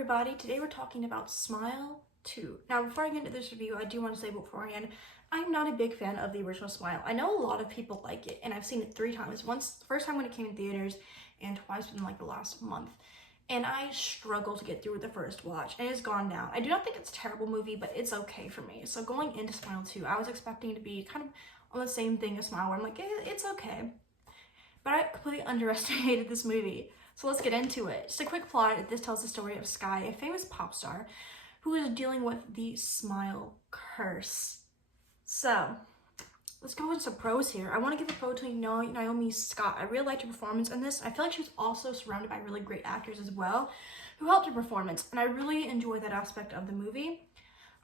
everybody? Today we're talking about Smile 2. Now before I get into this review, I do want to say beforehand, I'm not a big fan of the original Smile. I know a lot of people like it, and I've seen it 3 times. Once, the first time when it came in theaters, and twice within like the last month. And I struggle to get through the first watch, and it's gone down. I do not think it's a terrible movie, but it's okay for me. So going into Smile 2, I was expecting to be kind of on the same thing as Smile, where I'm like, it's okay. But I completely underestimated this movie. So let's get into it. Just a quick plot. This tells the story of Sky, a famous pop star who is dealing with the smile curse. So let's go into some pros here. I want to give a pro to Naomi Scott. I really liked her performance in this. I feel like she was also surrounded by really great actors as well who helped her performance, and I really enjoyed that aspect of the movie.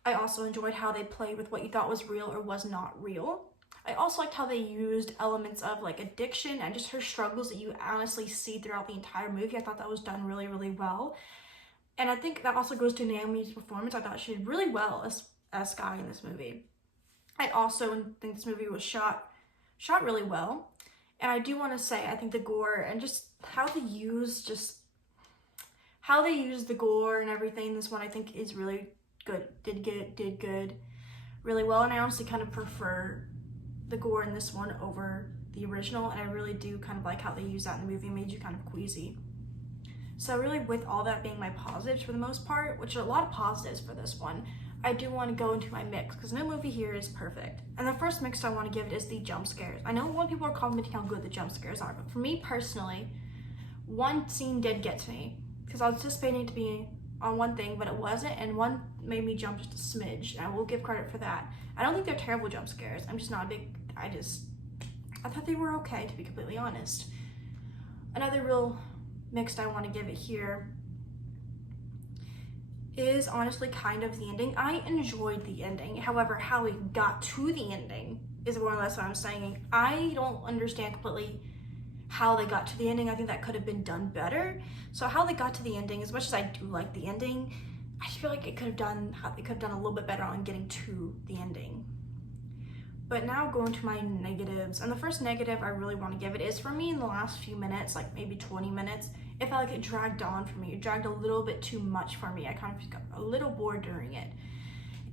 I also enjoyed how they played with what you thought was real or was not real. I also liked how they used elements of like addiction and just her struggles that you honestly see throughout the entire movie. I thought that was done really, really well. And I think that also goes to Naomi's performance. I thought she did really well as Sky in this movie. I also think this movie was shot really well. And I do want to say, I think the gore and just how they use the gore and everything in this one, I think is really good. Did good really well. And I honestly kind of prefer the gore in this one over the original, and I really do kind of like how they use that in the movie. It made you kind of queasy. So really, with all that being my positives for the most part, which are a lot of positives for this one, I do want to go into my mix because no movie here is perfect. And the first mix I want to give it is the jump scares. I know a lot of people are commenting how good the jump scares are, but for me personally, one scene did get to me because I was anticipating it to be on one thing, but it wasn't, and one made me jump just a smidge, and I will give credit for that. I don't think they're terrible jump scares. I'm just not a big, I thought they were okay, to be completely honest. Another real mixed I want to give it here is honestly kind of the ending. I enjoyed the ending. However, how we got to the ending is more or less what I'm saying. I don't understand completely how they got to the ending. I think that could have been done better. So how they got to the ending, as much as I do like the ending, I just feel like they could have done a little bit better on getting to the ending. But now going to my negatives, and the first negative I really want to give it is, for me in the last few minutes, like maybe 20 minutes, it felt like it dragged on for me. It dragged a little bit too much for me. I kind of got a little bored during it.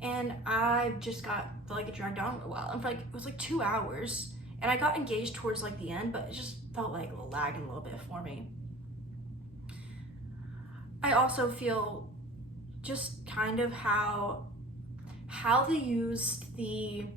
And I just felt like it dragged on a while. And for like, it was like 2 hours. And I got engaged towards like the end, but it just felt like lagging a little bit for me. I also feel just kind of how they use the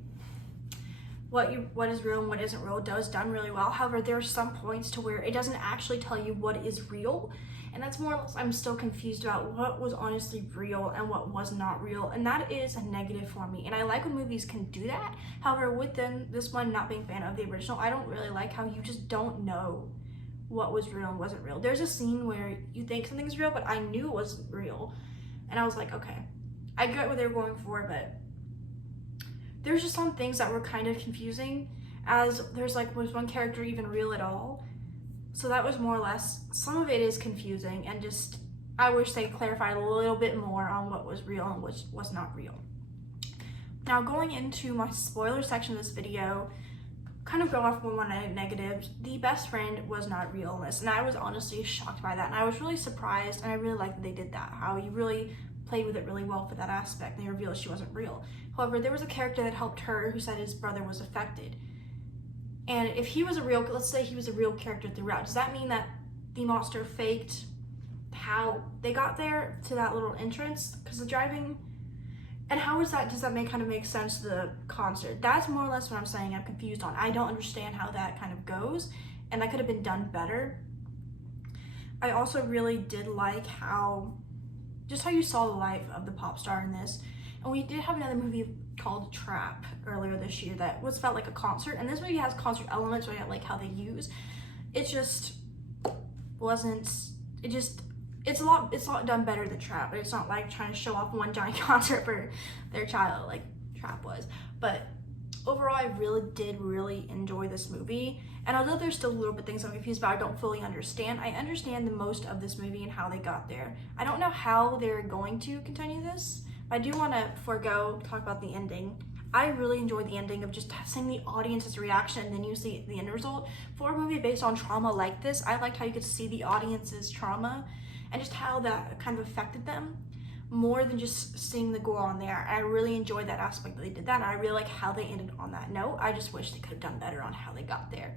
what is real and what isn't real done really well. However, there are some points to where it doesn't actually tell you what is real, and that's more or less, I'm still confused about what was honestly real and what was not real, and that is a negative for me. And I like when movies can do that. However, with this one not being a fan of the original, I don't really like how you just don't know what was real and wasn't real. There's a scene where you think something's real, but I knew it wasn't real, and I was like, okay, I get what they were going for, but there's just some things that were kind of confusing, as was one character even real at all? So that was more or less, some of it is confusing, and just, I wish they clarified a little bit more on what was real and what was not real. Now going into my spoiler section of this video, kind of go off one of my negatives, the best friend was not real in this, and I was honestly shocked by that, and I was really surprised, and I really liked that they did that, how you really played with it really well for that aspect, and they revealed she wasn't real. However, there was a character that helped her who said his brother was affected. And if he was let's say he was a real character throughout, does that mean that the monster faked how they got there to that little entrance? Because the driving, and how does that kind of make sense to the concert? That's more or less what I'm saying I'm confused on. I don't understand how that kind of goes, and that could have been done better. I also really did like how you saw the life of the pop star in this. And we did have another movie called Trap earlier this year that felt like a concert, and this movie has concert elements, so I like how they use. It just wasn't, it's a lot done better than Trap, but it's not like trying to show off one giant concert for their child like Trap was. But overall, I did really enjoy this movie, and although there's still a little bit things I'm confused about, I don't fully understand. I understand the most of this movie and how they got there. I don't know how they're going to continue this. I do want to talk about the ending. I really enjoyed the ending of just seeing the audience's reaction, and then you see the end result. For a movie based on trauma like this, I liked how you could see the audience's trauma and just how that kind of affected them more than just seeing the gore on there. I really enjoyed that aspect that they did that, and I really like how they ended on that note. I just wish they could have done better on how they got there.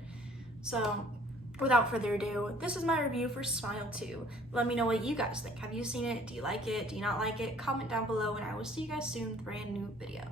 So without further ado, this is my review for Smile 2. Let me know what you guys think. Have you seen it? Do you like it? Do you not like it? Comment down below, and I will see you guys soon with a brand new video.